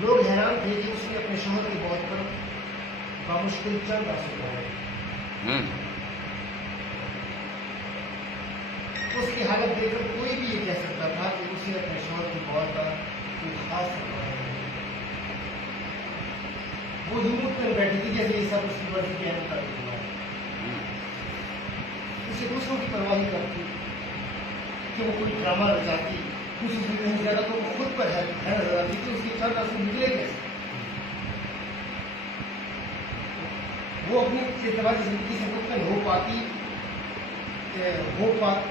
لوگ حیران تھے کہ اس نے اپنے شوہر کی موت پر بامشکل چند آنسو بہائے۔ اس کی حالت دیکھ کر کوئی بھی یہ کہہ سکتا تھا کہ اسے اپنے شوہر کی موت کا کوئی خاص سبب ہے۔ وہ یوں اٹھ کر بیٹھی تھی جیسے یہ سب اس کی مرضی کی اہمیت کا ہوا ہے۔ اسے دوسروں کی پرواہ نہیں کرتی کہ وہ کوئی ڈرامہ رچاتی، دوسری سے نہیں زیادہ تو وہ خود پر ہے نظر آتی کہ اس کی چند آنسو نکلے کیسے۔ وہ اپنی اعتباری زندگی سے مطمئن ہو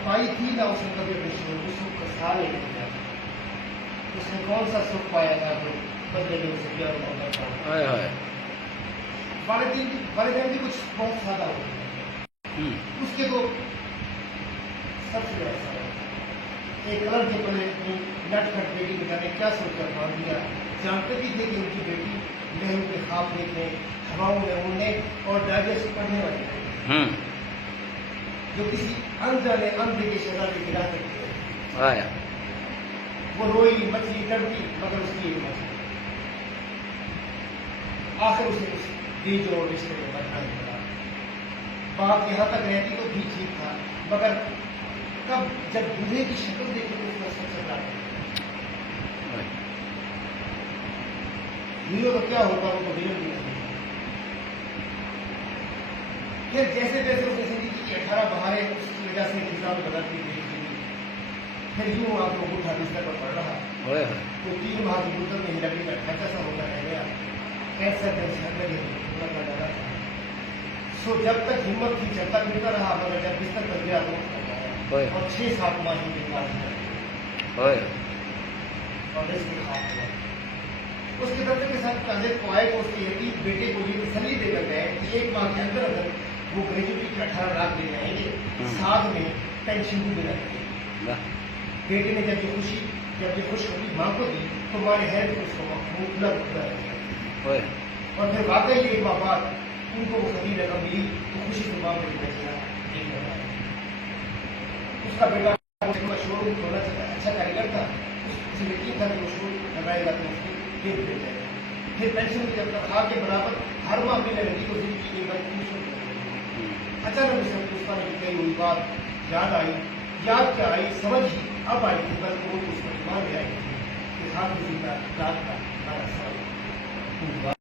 پائی تھی نہ اس نے کبھی اپنے شوہر کو سکھ کا سہارا نہیں دیا۔ اس نے کون سا سکھ پایا تھا جو بدلے میں اسے پیار محبت تھا۔ والدین بھی کچھ بہت سادہ ہوتے ہیں، اس کے تو سب سے ایسا ہے ایک کلر کے پلے اپنی نٹ کٹ بیٹی بچانے کیا سوچ کر باندھ دیا۔ جانتے بھی تھے کہ ان کی بیٹی لہروں کے خواب دیکھنے، ہواؤں میں اڑنے اور ڈائجسٹ پڑھنے والی ہے جو کسی انجانے اندھے کے شہزادے کی راہ دیکھتے ہیں۔ وہ روئی مچلی تڑپی مگر اس کی ایک مچلی آخر اسے اس بیج اور رشتے میں بچنا ہی پڑا۔ باپ یہاں تک رہتی تو بھی ٹھیک تھا مگر کب جب دولہے کی شکل دیکھی تو اس میں سب سے زیادہ ہیرو تو کیا ہوگا وہ تو ویلن بھی نہیں۔ پھر جیسے جیسے اس نے زندگی کی 18 بہاریں اس کی وجہ سے نظام بدلتی گئی، پھر یوں آپ کو اٹھا بستر پر پڑ رہا تو 3 ماہ کی مدت میں ہی لکڑی کا خرچہ سا ہوتا رہ گیا۔ کیسا سو جب تک ہمت تھی چلتا پھرتا رہا مگر جب بستر پر گیا تو اور 6-7 ماہ ہی بیکار اور اس کے خواب ہوا۔ اس کے دفتر کے ساتھ قاضی کو آئے تو اس کے یقین بیٹے کو یہ تسلی دے کر گئے کہ 1 ماہ کے اندر اندر وہ گریجویٹی کے 18 لاکھ دے جائیں گے، ساتھ میں پینشن بھی ملا دیں گے۔ بیٹے نے جب یہ خوشخبری ماں کو دی تو ماں نے حیرت اس کو مطلع اور پھر واقعی 1 ماہ بعد ان کو وہ خبر رقم ملی تو خوشی سے ماں کو اس کا بیٹا شور تھوڑا اچھا کاریگر تھا، اسے یقین تھا کہ وہ شور لگائے گا تو اس کی پھر مل جائے گا۔ پھر پینشن کی جب تنخواہ کے برابر ہر ماہ ملنے لگی تو زندگی کی ایک بار اچانک اسے ہندوستان کی کئی ہوئی بات یاد آئی۔ یاد کیا آئی سمجھ ہی اب آئی تھی، بلکہ وہ اس کو ایمان لے آئی تھی کہ ہاتھ زندہ رات کا 12 سال